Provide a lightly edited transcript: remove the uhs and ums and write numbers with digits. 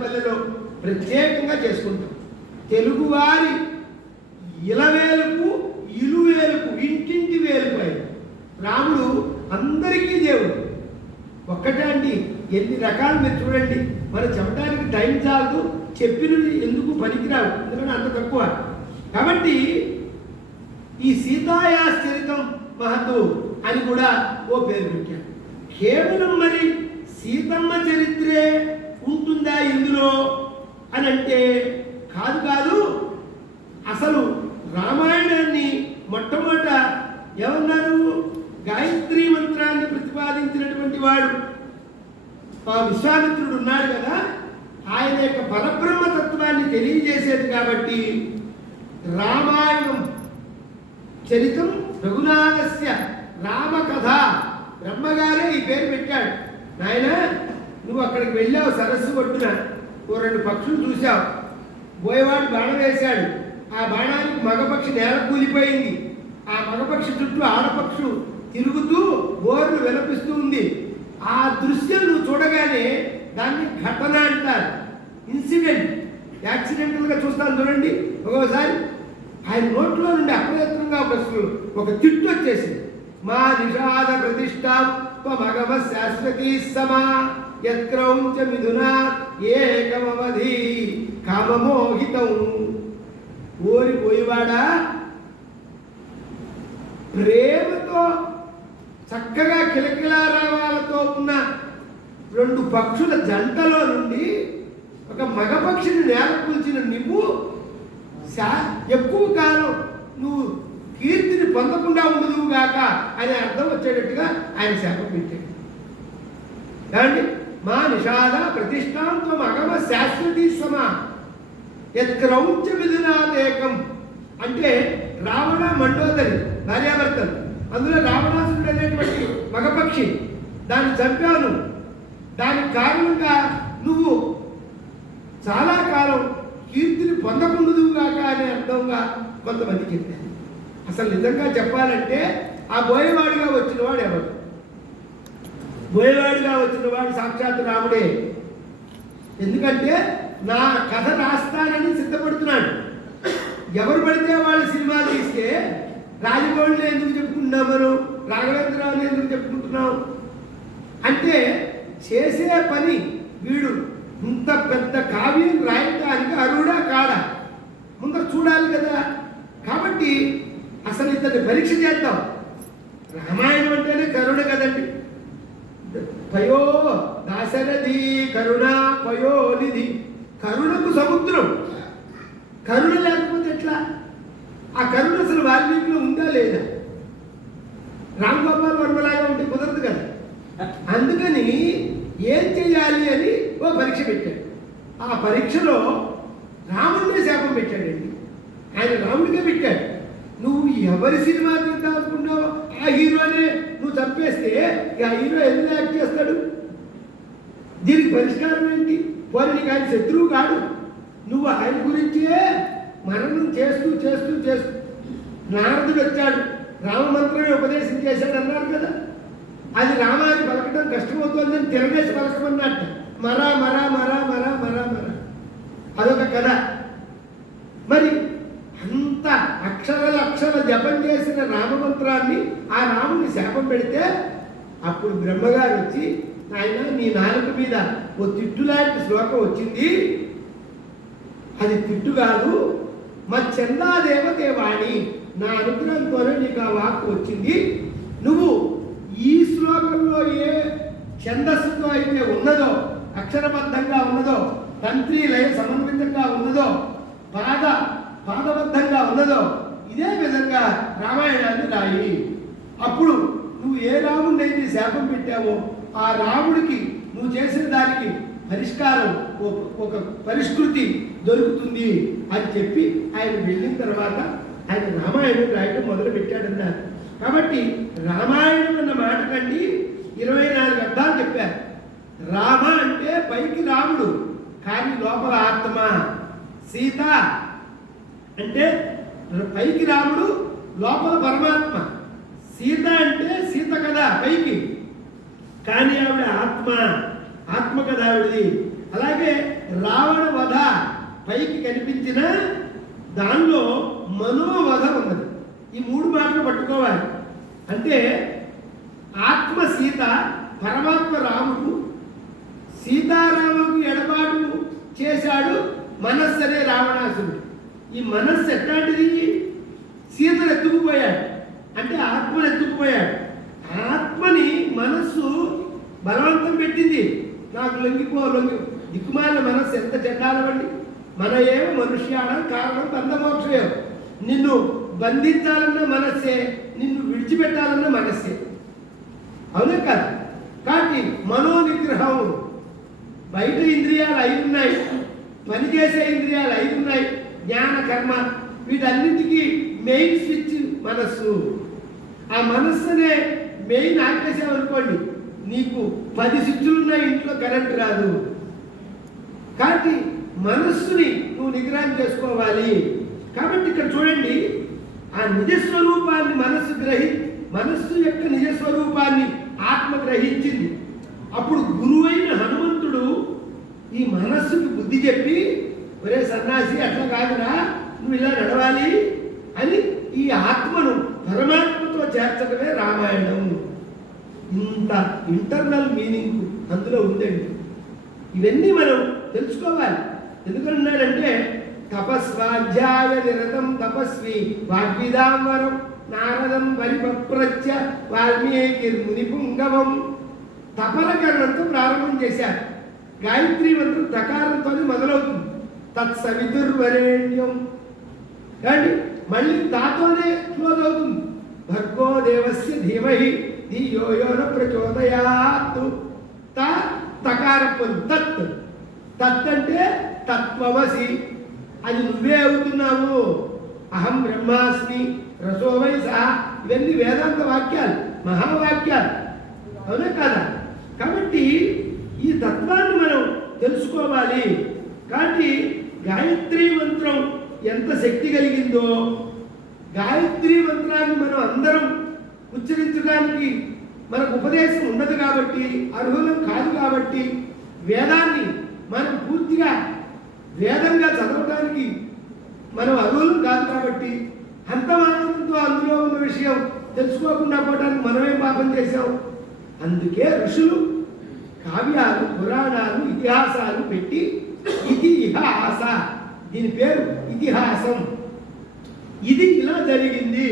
పల్లెలో ప్రత్యేకంగా చేసుకుంటాం. తెలుగువారి ఇలవేలుపు ఇలువేలుపు ఇంటింటి వేలుపు ఆయన రాముడు అందరికీ దేవుడు. ఒక్కటే అండి, ఎన్ని రకాలు మీరు చూడండి. మనం చెప్పడానికి టైం చాలదు, చెప్పినవి ఎందుకు పనికిరావు, ఎందుకంటే అంత తక్కువ. కాబట్టి ఈ సీతాయాశ్చరితం మహతు అని కూడా ఓ పేరు పెట్టాడు. కేవలం మరి సీతమ్మ చరిత్రే ఉంటుందా ఇందులో అని అంటే కాదు. అసలు రామాయణాన్ని మొట్టమొదట ఏమన్నారు? గాయత్రీ మంత్రాన్ని ప్రతిపాదించినటువంటి వాడు విశ్వామిత్రుడు ఉన్నాడు కదా, ఆయన యొక్క పరబ్రహ్మతత్వాన్ని తెలియజేసేది కాబట్టి రామాయణం చరితం రఘునాథస్య రామకథ బ్రహ్మగారే ఈ పేరు పెట్టాడు. నాయన నువ్వు అక్కడికి వెళ్ళావు, సరస్సు కొట్టున ఓ 2 పక్షులు చూశావు, బోయవాడు బాణం వేశాడు, ఆ బాణానికి మగపక్షి నేల కూలిపోయింది, ఆ మగపక్షి చుట్టూ ఆడపక్షు తిరుగుతూ బోర్లు విలపిస్తూ ఉంది. ఆ దృశ్యం నువ్వు చూడగానే దాన్ని ఘటన అంటారు, ఇన్సిడెంట్. యాక్సిడెంటల్గా చూస్తాను చూడండి. ఒక్కోసారి ఆయన నోట్లో నుండి అప్రయత్నంగా ఒక తిట్టు వచ్చేసింది. మా నిషాద ప్రతిష్టాత్మగమ శాశ్వతీ సమా యత్క్రౌంచ మిథునా ఏకమవధి కామమోహితం. ఓరి పోయివాడా, ప్రేమతో చక్కగా కిలకిలారావాలతో ఉన్న 2 పక్షుల జంటలో నుండి ఒక మగపక్షిని నేల కూల్చిన నువ్వు ఎక్కువ కాలం నువ్వు కీర్తిని పొందకుండా ఉండదువు గాక అనే అర్థం వచ్చేటట్టుగా ఆయన శాపం పెట్టాడు. కాబట్టి మా నిషాద ప్రతిష్టాంతం అగమ శాశ్వతీ సమా యత్క్రౌంచ మిథునాదేకం అంటే రావణ మండోదరి భార్యాభర్తలు. అందులో రావణాసురుడు అనేటువంటి మగపక్షి, దాన్ని చంపాను, దానికి కారణంగా నువ్వు చాలా కాలం కీర్తిని పొందకుండుదువుగాక అనే అర్థంగా కొంతమంది చెప్పారు. అసలు నిజంగా చెప్పాలంటే ఆ బోయవాడిగా వచ్చిన వాడు ఎవరు? బోయవాడిగా వచ్చిన వాడు సాక్షాత్ రాముడే. ఎందుకంటే నా కథ రాస్తానని సిద్ధపడుతున్నాడు. ఎవరు పడితే వాళ్ళు సినిమా తీస్తే రాజమౌళిని ఎందుకు చెప్పుకుంటున్నాం, మనం రాఘవేంద్రరావుని ఎందుకు చెప్పుకుంటున్నాం అంటే చేసే పని వీడు ఇంత పెద్ద కావ్యం రాయటానికి అరుడా కాడా ముందర చూడాలి కదా. కాబట్టి అసలు ఇతన్ని పరీక్ష చేద్దాం. రామాయణం అంటేనే కరుణ కదండి. పయో దాశరథి కరుణ పయోనిధి, కరుణకు సముద్రం. కరుణ లేకపోతే ఎట్లా? ఆ కరుణ అసలు వాల్మీకిలో ఉందా లేదా? రామ్ గోపాల్ వర్మలాగా ఉంటే కుదరదు కదా. అందుకని ఏం చేయాలి అని ఓ పరీక్ష పెట్టాడు. ఆ పరీక్షలో రాముడినే శాపం పెట్టాడండి. ఆయన రాముడికే పెట్టాడు. నువ్వు ఎవరి సినిమా తీద్దాం అనుకున్నావు, ఆ హీరోనే నువ్వు చంపేస్తే ఆ హీరో ఎందుకు యాక్ట్ చేస్తాడు? దీనికి పరిష్కారం ఏంటి? పోనీ నీకు ఆయన శత్రువు కాదు, నువ్వు ఆయన గురించే మననం చేస్తూ చేస్తూ చేస్తూ నారదుడు వచ్చాడు, రామమంత్రమే ఉపదేశం చేశాడు అన్నారు కదా. అది రామాన్ని పలకడం కష్టమవుతుందని తిరగేసి పలకమన్నట్ట. మరా మరా మరా మరా మరా మరా అదొక కథ. మరి అంత అక్షర జపం చేసిన రామమంత్రాన్ని ఆ రాముని శాపం పెడితే అప్పుడు బ్రహ్మగారు వచ్చి, ఆయన నీ నాలుక మీద ఓ తిట్టులాంటి శ్లోకం వచ్చింది, అది తిట్టు కాదు, మా చందాదేవతే వాణి, నా అనుగ్రహంతోనే నీకు ఆ వాక్కు వచ్చింది. నువ్వు ఈ శ్లోకంలో ఏ ఛందస్సుతో అయితే ఉన్నదో, అక్షరబద్ధంగా ఉన్నదో, తంత్రి లయ సమన్వితంగా ఉన్నదో, పాదబద్ధంగా ఉన్నదో, ఇదే విధంగా రామాయణాన్ని రాయి. అప్పుడు నువ్వు ఏ రాముడిని అయితే శాపం పెట్టావో ఆ రాముడికి నువ్వు చేసిన దానికి పరిష్కారం, ఒక పరిష్కృతి దొరుకుతుంది అని చెప్పి ఆయన వెళ్ళిన తర్వాత ఆయన రామాయణం రాయడం మొదలు పెట్టాడన్నారు. కాబట్టి రామాయణం అన్న మాట కండి 24 అర్థాలు చెప్పారు. రామ అంటే పైకి రాముడు, కానీ లోపల ఆత్మ. సీత అంటే పైకి రాముడు, లోపల పరమాత్మ. సీత అంటే సీత కదా పైకి, కానీ ఆవిడ ఆత్మ కదా ఆవిడది. అలాగే రావణ వధ పైకి కనిపించిన దానిలో మనోవధ ఉన్నది. ఈ మూడు మాటలు పట్టుకోవాలి. అంటే ఆత్మ సీత, పరమాత్మ రాముడు, సీతారాములకు ఎడబాటు చేశాడు మనస్సు అనే రావణాసురుడు. ఈ మనస్సు ఎట్లాంటిది? సీతను ఎత్తుకుపోయాడు, అంటే ఆత్మను ఎత్తుకుపోయాడు. ఆత్మని మనస్సు బలవంతం పెట్టింది. నాకు లొంగి దిక్కుమాలిన మనస్సు ఎంత చెడ్డాలవండి. మన ఏమో మనుష్యాడం కారణం బంధమోక్షయం. నిన్ను బంధించాలన్న మనస్సే, నిన్ను విడిచిపెట్టాలన్న మనస్సే. అవునే కాదు? కాబట్టి మనోనిగ్రహం. బయట ఇంద్రియాలు 5 ఉన్నాయి, పనిచేసే ఇంద్రియాలు 5 ఉన్నాయి, జ్ఞాన కర్మ, వీటన్నిటికీ మెయిన్ స్విచ్ మనస్సు. ఆ మనస్సు అనే మెయిన్ ఆపేసామనుకోండి, నీకు 10 స్విచ్లు ఉన్నాయి, ఇంట్లో కరెంట్ రాదు. కాబట్టి మనస్సుని నువ్వు నిగ్రహం చేసుకోవాలి. కాబట్టి ఇక్కడ చూడండి, ఆ నిజస్వరూపాన్ని మనస్సు యొక్క నిజస్వరూపాన్ని ఆత్మ గ్రహించింది. అప్పుడు గురువైన హనుమంతుడు ఈ మనస్సుకి బుద్ధి చెప్పి, ఒరే సన్నాసి అట్లా కాదురా, నువ్వు ఇలా నడవాలి అని ఈ ఆత్మను పరమాత్మతో చేర్చడమే రామాయణం. ఇంత ఇంటర్నల్ మీనింగ్ అందులో ఉందండి. ఇవన్నీ మనం తెలుసుకోవాలి. ఎందుకంటున్నాడంటే తపస్వాధ్యాయ నిరతం తపస్వి వాగ్విదాంవరం నారదం పరిపప్రత్య వాల్మీకి పుంగవం. తపనకరణంతో ప్రారంభం చేశారు. గాయత్రి మంత్రం తకారంతోనే మొదలవుతుంది. తత్సవితుర్వరేణ్యం. కానీ మళ్ళీ తాతోనే క్లోజ్ అవుతుంది. భర్గో దేవస్య ధీమహి ధియో యో న ప్రచోదయాత్. తకారం తత్. తత్ అంటే తత్వమసి, అది నువ్వే అవుతున్నావు. అహం బ్రహ్మాస్మి రసోవై సహ. ఇవన్నీ వేదాంత వాక్యాలు, మహావాక్యాలు. అవునా కాదా? కాబట్టి ఈ తత్వాన్ని మనం తెలుసుకోవాలి. కాబట్టి గాయత్రి మంత్రం ఎంత శక్తి కలిగిందో, గాయత్రి మంత్రాన్ని మనం అందరం ఉచ్చరించడానికి మనకు ఉపదేశం ఉండదు కాబట్టి, అర్హులం కాదు కాబట్టి, వేదాన్ని మనం పూర్తిగా వేదంగా చదవడానికి మనం అర్హులం కాదు కాబట్టి, అంత మాత్రంతో అందులో ఉన్న విషయం తెలుసుకోకుండా పోవడానికి మనమేం పాపం చేశాం? అందుకే ఋషులు కావ్యాలు, పురాణాలు, ఇతిహాసాలు పెట్టి ఇతిహాస, దీని పేరు ఇతిహాసం. ఇది ఇలా జరిగింది,